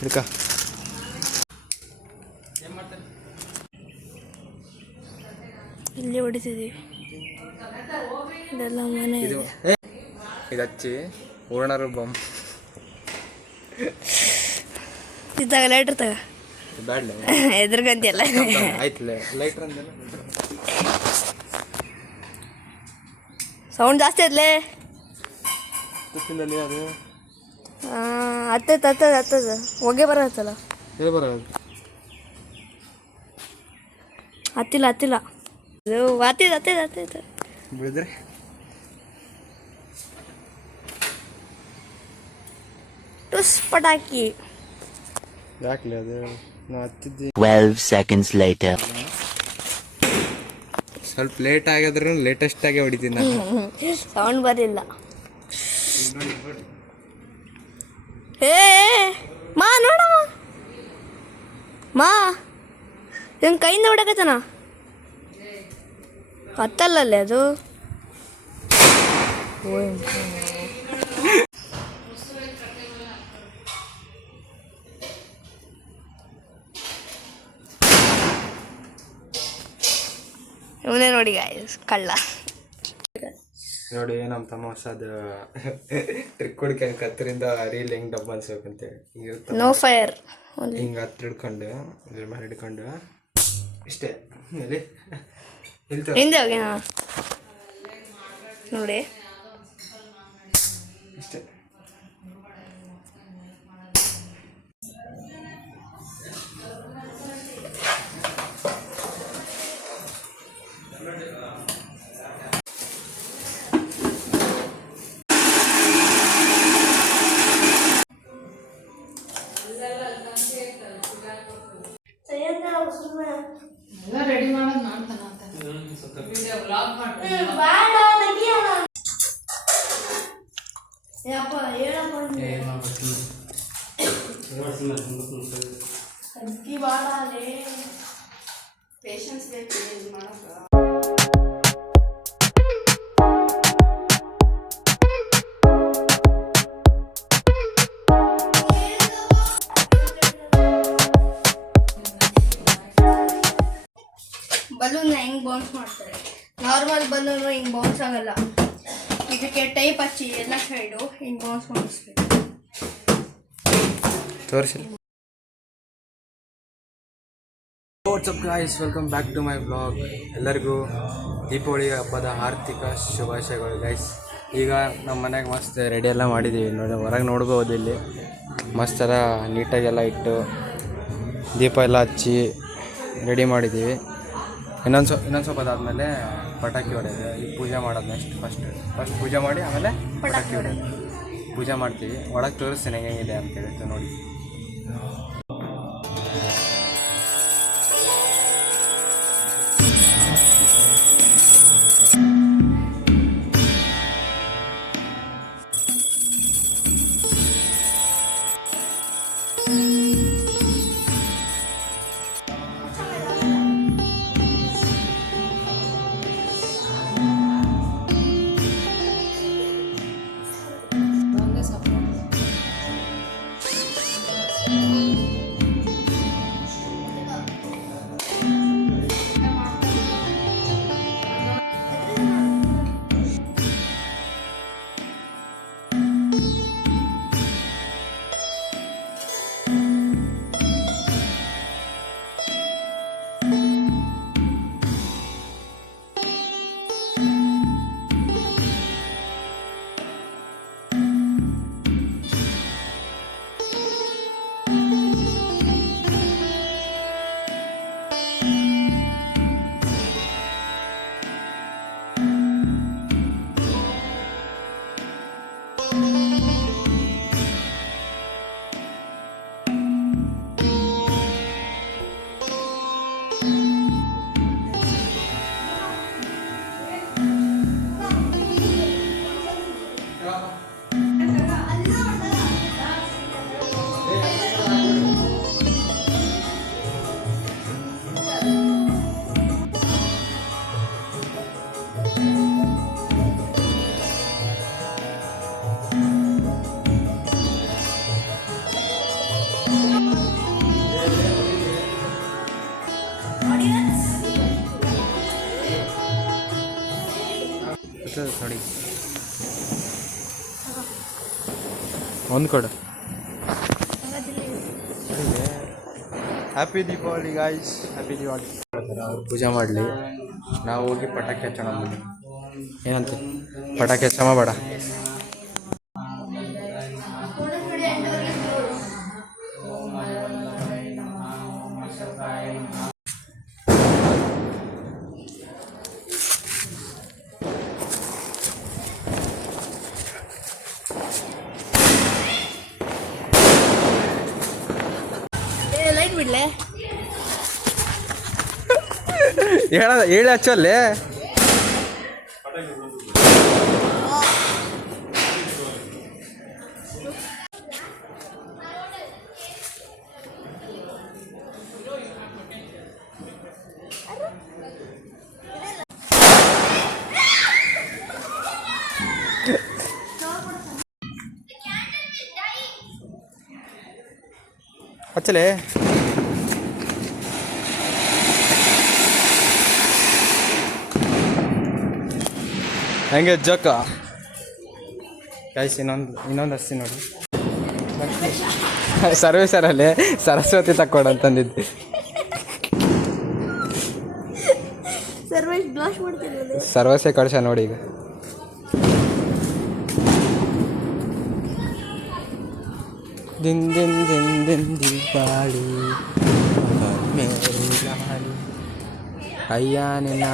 ಹಿಡ್ಕ ಇಲ್ಲಿ ಹೊಡಿತಿದ್ದೀವಿ. ಇದೆಲ್ಲ ಮನೆ ಇದು ಹಚ್ಚಿ ಹೂರ್ಣರು ಬೊಮ್ಮ ಇದ್ದಾಗ ಲೈಟ್ರ್ ತಗ ಬ್ಯಾಡ್ಲ ಎದುರ್ಗಂತಿಯಲ್ಲ ಆಯ್ತಲ್ಲ ಲೈಟ್ರ್ ಅಂದಲ್ಲ ಸೌಂಡ್ ಜಾಸ್ತಿ ಆಯ್ತಲೇ ತುಪ್ಪಿನಲ್ಲಿ ಅದು ಹತ್ತದ ಹೊಗೆ ಬರತ್ತಲ್ಲ ಹೇಳಿ ಬರೋದು ಹತ್ತಿಲ್ಲ ಇದು ಹತ್ತಿದ ಬಿಳಿದ್ರೆ ಟುಸ್ ಪಟಾಕಿ ಯಾಕಲೆ ಅದು ನಾವು ಹತ್ತಿದ್ದಿ 12 seconds later. ಸ್ವಲ್ಪ ಲೇಟ್ ಆಗಿದ್ರು ಲೇಟೆಸ್ಟ್ ಆಗಿ ಹೊಡಿತೀನಿ ನಾನು. ಸೌಂಡ್ ಬರಲಿಲ್ಲ. ಏ ಮಾ ನೋಡಮ್ಮ ಮಾ ಇವನ್ ಕೈಯಿಂದ ಹೊಡಕತ್ತನ ಹತ್ತಲ್ಲಲ್ಲೇ ಅದು. ಇವನೇ ನೋಡಿ ಗಾಯ್ಸ್ ಕಳ್ಳ. ನೋಡಿ ನಮ್ಮ ತಮ್ಮ ಹೊಸದು ಟ್ರಿಕ್ ಹೊಡ್ಕೊಂಡು ಕತ್ತರಿಂದ ರೀಲ್ ಹೆಂಗೆ ಡಬ್ಬ ಅನ್ಸ್ಬೇಕಂತೇಳಿ ಈಗ ನೋ ಫೈರ್ ಹಿಂಗೆ ಹತ್ರ ಹಿಡ್ಕೊಂಡು ಇದ್ರ ಮೇಲೆ ಹಿಡ್ಕೊಂಡು ಇಷ್ಟೇ ಇಲ್ಲಿ ಹಿಂದೆ ಹೋಗಿ ನೋಡಿ ಇಷ್ಟೇ. ಎಲ್ಲ ರೆಡಿ ಮಾಡೋದು ಮಾಡ್ತಾನ ವಿಡಿಯೋ ವ್ಲಾಗ್ ಮಾಡ್ತಾನೆ. ಪೇಷನ್ಸ್ ಬೇಕು ಇದು ಮಾಡಕ್ಕೆ. ಬಲೂನ್ ಹೆಂಗ್ ಬೌನ್ಸ್ ಮಾಡ್ತಾರೆ. ನಾರ್ಮಲ್ ಬಲೂನ್ ಹಿಂಗ್ ಬೌನ್ಸ್ ಆಗಲ್ಲ. ಇದಕ್ಕೆ ಟೈಪ್ ಹಚ್ಚಿ ಎಲ್ಲ ಸೈಡು ಹಿಂಗ್ ಬೌನ್ಸ್ ಮಾಡಿಸ್ಬೇಕು. ತೋರಿಸಿ. What's up guys, welcome back to my blog. ಎಲ್ಲರಿಗೂ ದೀಪಾವಳಿ ಹಬ್ಬದ ಆರ್ಥಿಕ ಶುಭಾಶಯಗಳು ಗೈಸ್. ಈಗ ನಮ್ಮ ಮನೆಗೆ ಮಸ್ತ್ ರೆಡಿ ಎಲ್ಲ ಮಾಡಿದ್ದೀವಿ ನೋಡಿ, ಹೊರಗೆ ನೋಡ್ಬೋದು. ಇಲ್ಲಿ ಮಸ್ತ್ ಎಲ್ಲ ನೀಟಾಗೆಲ್ಲ ಇಟ್ಟು ದೀಪ ಎಲ್ಲ ಹಚ್ಚಿ ರೆಡಿ ಮಾಡಿದ್ದೀವಿ. ಇನ್ನೊಂದು ಸ್ವಲ್ಪ ಅದಾದಮೇಲೆ ಪಟಾಕಿ ಹೊಡೆಯೋದು. ಈಗ ಪೂಜೆ ಮಾಡೋದು ನೆಕ್ಸ್ಟ್. ಫಸ್ಟ್ ಪೂಜೆ ಮಾಡಿ ಆಮೇಲೆ ಪಟಾಕಿ ಹೊಡೆಯೋದು. ಪೂಜೆ ಮಾಡ್ತೀವಿ. ಒಳಗೆ ತೋರಿಸ್ತೀನಿ ಹೆಂಗಿದೆ ಅಂತ ಹೇಳಿತ್ತು ನೋಡಿ. ನೋಡಿ ಒಂದು ಕೊಡು. Happy Deepavali guys, happy Deepavali. ಅವ್ರು ಪೂಜೆ ಮಾಡಲಿ, ನಾವು ಹೋಗಿ ಪಟಾಕಿ ಹಚ್ಚೋಣ. ಮುಂದೆ ಏನಂತ ಪಟಾಕಿ ಹಚ್ಚಮ್ಮ ಬೇಡ? ಲೈಟ್ ಬಿಡ್ಲೆ ಹೇಳಿ ಹಚ್ಚಲ್ಲೇ. ಹಚ್ಚಲೇ. ಹೆಂಗೆ ಜಕ್ಕ ಗೈಸ್, ಇನ್ನೊಂದು ಹಸ್ತಿ ನೋಡಿ. ಸರ್ವೇಸರಲ್ಲಿ ಸರಸ್ವತಿ ತಕ್ಕೊಡಂತಂದಿದ್ದು. ಸರ್ವಸೆ ಕಳ್ಸ ನೋಡಿ ಈಗ. ದಿನ್ ದಿನ್ ದಿನ್ ದಿನ್ ದೀಪಾವಳಿ ಅಯ್ಯ ನಿನ್ನ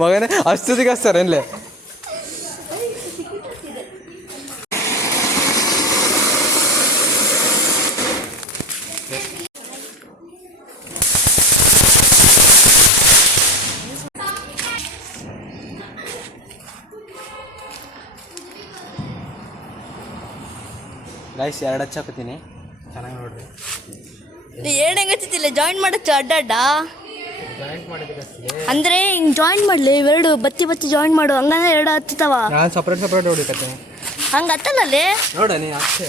ಮಗನೇ ಅಷ್ಟೊತ್ತಿಗೆ ಹಚ್ತಾರೇನ್ಲೆ? ಗೈಸ್ 2 ಹಚ್ಚಾಕತ್ತೀನಿ, ಚೆನ್ನಾಗಿ ನೋಡ್ರಿ. ಏನ್ ಹೆಂಗ್ ಹಚ್ಚತಿಲ್ಲ? ಜಾಯಿನ್ ಮಾಡಚ್ಚ ಅಡ್ಡ ಜಾಯಿಂಟ್ ಮಾಡಿದ್ರೆ ಅಂದ್ರೆ ಹಿಂಗ್ ಜಾಯಿನ್ ಮಾಡ್ಲಿ, ಇವೆರಡು ಬತ್ತಿ ಜಾಯಿನ್ ಮಾಡು, ಹಂಗಂದ್ರೆ 2 ಹತ್ತವ. ನಾನು ಸಪ್ರೇಟ್ ಹೊಡಿಕತ್ತೀನಿ. ಹಂಗ ಹತ್ತಲ್ಲೇ ನೋಡ ನೀ ಅಷ್ಟೇ.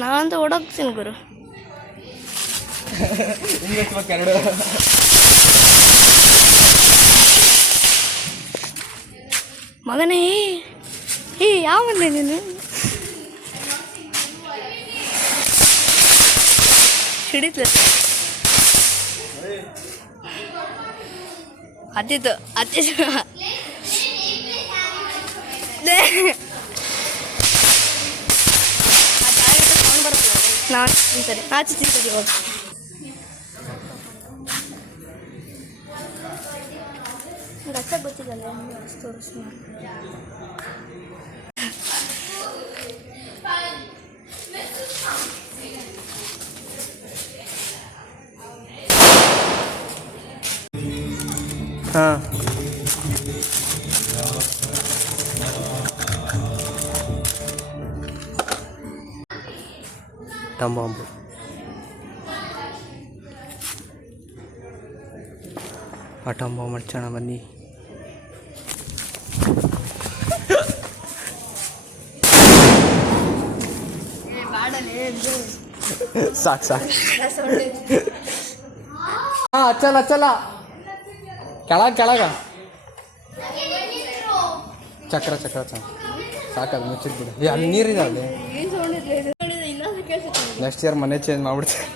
ನಾನಂತೂ ಓಡೋಗ್ತೀನಿ ಗುರು. ಹಿಂಗೆ ಹಚ್ಬೇಕು 2. ಮಗನೇ ಯಾವ ಬಂದೆ ನೀನು? ಹಿಡಿತ ಹತ್ತಿತ್ತು ನಾನು ತಿಂತಾರೆ ಆಚೆ ತಿಂತಾರೆ ಇವಾಗ. ಅಷ್ಟೇ ಗೊತ್ತಿದ್ದಲ್ಲ ತೋರಿಸ್. ಹಾಂ ಟಂಬಾಂಬು ಆ ಟಂಬಾಂಬು ಮಡ್ಚೋಣ ಬನ್ನಿ. ಸಾಕು ಹಾಂ ಹಚ್ಚಲ್ಲ ಕೆಳಗ ಚಕ್ರ ಸಾಕದು ಮುಚ್ಚಿದ್ ಬಿಡು. ಅಲ್ಲಿ ನೀರಿದೆ ಅಲ್ಲಿ. ನೆಕ್ಸ್ಟ್ ಇಯರ್ ಮನೆ ಚೇಂಜ್ ಮಾಡ್ಬಿಡ್ತೀವಿ.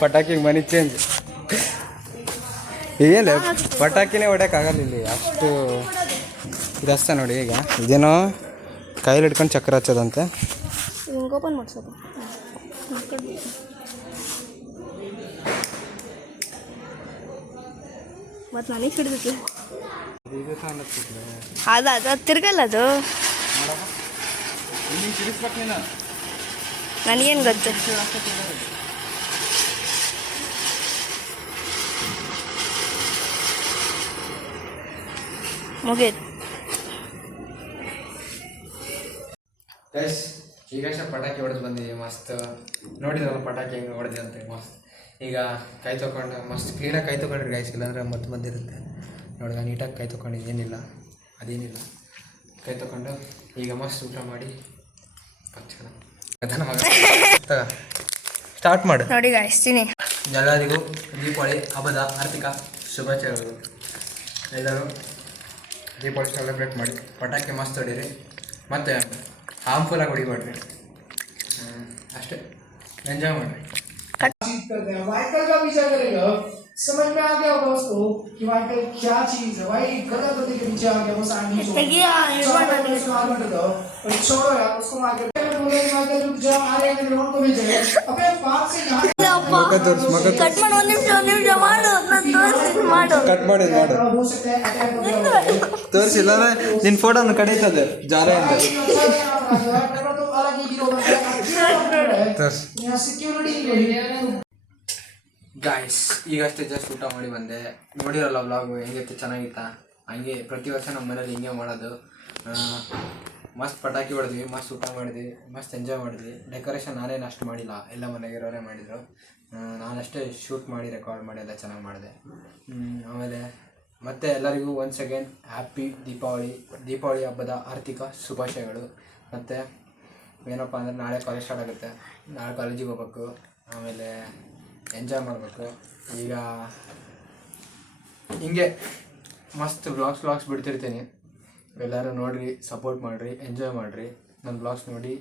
ಪಟಾಕಿಗೆ ಮನೆ ಚೇಂಜ್. ಏನಿಲ್ಲ ಪಟಾಕಿನೇ ಹೊಡ್ಯೋಕ್ಕಾಗಲ್ಲ ಇಲ್ಲಿ, ಅಷ್ಟು ಇದಸ್ತ ನೋಡಿ. ಈಗ ಇದೇನೋ ಕೈಲಿ ಹಿಡ್ಕೊಂಡು ಚಕ್ರ ಹಚ್ಚೋದಂತೆ. ಓಪನ್ ಮಾಡ್ಸೋದು ಮತ್ತು ನನಗೆ ಹಿಡಿದೈತಿ. ಅದು ತಿರ್ಗಲ್ಲ, ಅದು ನನಗೇನು ಗೊತ್ತು. ಮುಗೀತು. ಗೈಸ್ ಈಗಷ್ಟೇ ಪಟಾಕಿ ಹೊಡೆದು ಬಂದಿದ್ದೀವಿ. ಮಸ್ತ್ ನೋಡಿದ್ರಲ್ಲ ಪಟಾಕಿ ಹೆಂಗೆ ಹೊಡೆದಿ ಅಂತ ಮಸ್ತ್. ಈಗ ಕೈ ತೊಗೊಂಡು ಮಸ್ತ್ ಕ್ಲೀನಾಗಿ ಕೈ ತೊಗೊಂಡ್ರಿ ಗೈಸ್, ಇಲ್ಲಾಂದ್ರೆ ಮತ್ತೆ ಬಂದಿರುತ್ತೆ ನೋಡಿ. ನೀಟಾಗಿ ಕೈ ತೊಗೊಂಡು ಏನಿಲ್ಲ, ಅದೇನಿಲ್ಲ ಕೈ ತಗೊಂಡು ಈಗ ಮಸ್ತ್ ಊಟ ಮಾಡಿ ಸ್ಟಾರ್ಟ್ ಮಾಡು. ನೋಡಿ ಗಾಯ್ಸ್ ತಿನ್ನಿ. ಎಲ್ಲರಿಗೂ ದೀಪಾವಳಿ ಹಬ್ಬದ ಆರ್ಥಿಕ ಶುಭಾಶಯಗಳು. ಎಲ್ಲರೂ ದೀಪಾವಳಿ ಸೆಲೆಬ್ರೇಟ್ ಮಾಡಿ, ಪಟಾಕಿ ಮಸ್ತ್ ಹೊಡೀರಿ, ಮತ್ತು ಹಾರ್ಮ್ಫುಲ್ಲಾಗಿ ಹೊಡಿಬೇಡ್ರಿ. ಅಷ್ಟೇ, ಎಂಜಾಯ್ ಮಾಡಿರಿ. वाइकल का विचार करेगा, समझ में आ गया होगा उसको कि वाइकल क्या चीज है. भाई गलत होते के पीछे आ गया वो सामने छोड़ो यार उसको मार के बोले वाइकल रुक जा, आ रहे हैं रोड को भेजे. अबे बात से यहाँ ಕಟ್ ಮಾಡಿ ಒಂದು ನಿಮಿಷ ಮಾಡು, ನಾನು ತೋರಿಸಿ ಮಾಡು. ಕಟ್ ಮಾಡಿ ಮಾಡು. हो सकता है अटैक हो गया हो. ತೋರಿಸಿಲ್ಲ ನಿನ್ನ ಫೋಟೋನ ಕಡೀತದೆ ಜಾಲೆಯಿಂದ. तो अलग ही हीरो बन गया. यहाँ सिक्योरिटी ಗಾಯ್ಸ್, ಈಗಷ್ಟೇ ಜಸ್ಟ್ ಊಟ ಮಾಡಿ ಬಂದೆ. ನೋಡಿರಲ್ಲ ವ್ಲಾಗು ಹೆಂಗಿತ್ತು, ಚೆನ್ನಾಗಿತ್ತಾ? ಹಂಗೆ ಪ್ರತಿ ವರ್ಷ ನಮ್ಮ ಮನೇಲಿ ಹಿಂಗೆ ಮಾಡೋದು. ಮಸ್ತ್ ಪಟಾಕಿ ಹೊಡೆದ್ವಿ, ಮಸ್ತ್ ಊಟ ಮಾಡಿದ್ವಿ, ಮಸ್ತ್ ಎಂಜಾಯ್ ಮಾಡಿದ್ವಿ. ಡೆಕೋರೇಷನ್ ನಾನೇನು ಅಷ್ಟು ಮಾಡಿಲ್ಲ, ಎಲ್ಲ ಮನೆಗಿರೋರೇ ಮಾಡಿದರು. ನಾನಷ್ಟೇ ಶೂಟ್ ಮಾಡಿ ರೆಕಾರ್ಡ್ ಮಾಡಿ ಎಲ್ಲ ಚೆನ್ನಾಗಿ ಮಾಡಿದೆ. ಆಮೇಲೆ ಮತ್ತೆ ಎಲ್ಲರಿಗೂ ಒನ್ಸ್ ಅಗೇನ್ ಹ್ಯಾಪಿ ದೀಪಾವಳಿ ಹಬ್ಬದ ಆರ್ಥಿಕ ಶುಭಾಶಯಗಳು. ಮತ್ತು ಏನಪ್ಪ ಅಂದರೆ ನಾಳೆ ಕಾಲೇಜ್ ಸ್ಟಾರ್ಟ್ ಆಗುತ್ತೆ, ನಾಳೆ ಕಾಲೇಜಿಗೆ ಹೋಗ್ಬೇಕು, ಆಮೇಲೆ ಎಂಜಾಯ್ ಮಾಡಬೇಕು. ಈಗ ಹಿಂಗೆ ಮಸ್ತ್ ವ್ಲಾಗ್ಸ್ ಬಿಡ್ತಿರ್ತೀನಿ. ಎಲ್ಲರೂ ನೋಡಿರಿ, ಸಪೋರ್ಟ್ ಮಾಡಿರಿ, ಎಂಜಾಯ್ ಮಾಡಿರಿ. ನನ್ನ ವ್ಲಾಗ್ಸ್ ನೋಡಿ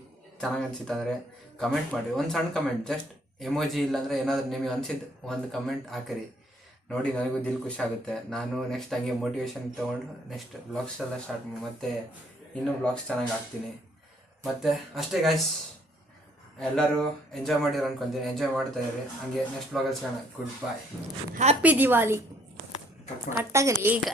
ಚೆನ್ನಾಗಿ ಅನಿಸಿತ್ತಂದರೆ ಕಮೆಂಟ್ ಮಾಡಿರಿ. ಒಂದು ಸಣ್ಣ ಕಮೆಂಟ್, ಜಸ್ಟ್ ಎಮೋಜಿ ಇಲ್ಲಾಂದರೆ ಏನಾದರೂ ನಿಮಗೆ ಅನಿಸಿದ್ದು ಒಂದು ಕಮೆಂಟ್ ಹಾಕಿರಿ. ನೋಡಿ ನನಗೂ ದಿಲ್ ಖುಷಿ ಆಗುತ್ತೆ. ನಾನು ನೆಕ್ಸ್ಟ್ ಹಂಗೆ ಮೋಟಿವೇಶನ್ ತೊಗೊಂಡು ನೆಕ್ಸ್ಟ್ ವ್ಲಾಗ್ಸ್ ಎಲ್ಲ ಸ್ಟಾರ್ಟ್ ಮತ್ತು ಇನ್ನೂ ವ್ಲಾಗ್ಸ್ ಚೆನ್ನಾಗಿ ಹಾಕ್ತೀನಿ. ಮತ್ತು ಅಷ್ಟೇ ಗಾಯ್ಸ್, ಎಲ್ಲರೂ ಎಂಜಾಯ್ ಮಾಡಿರೋ ಅನ್ಕೊತೀನಿ. ಎಂಜಾಯ್ ಮಾಡ್ತಾ ಇರಿ. ಹಂಗೆ ನೆಕ್ಸ್ಟ್ ವ್ಲಾಗಲ್ಲಿ ಸಿಗೋಣ. ಗುಡ್ ಬಾಯ್. ಹ್ಯಾಪಿ ದಿವಾಲಿ. ಕಟ್ಟಾಗಲಿ ಈಗ.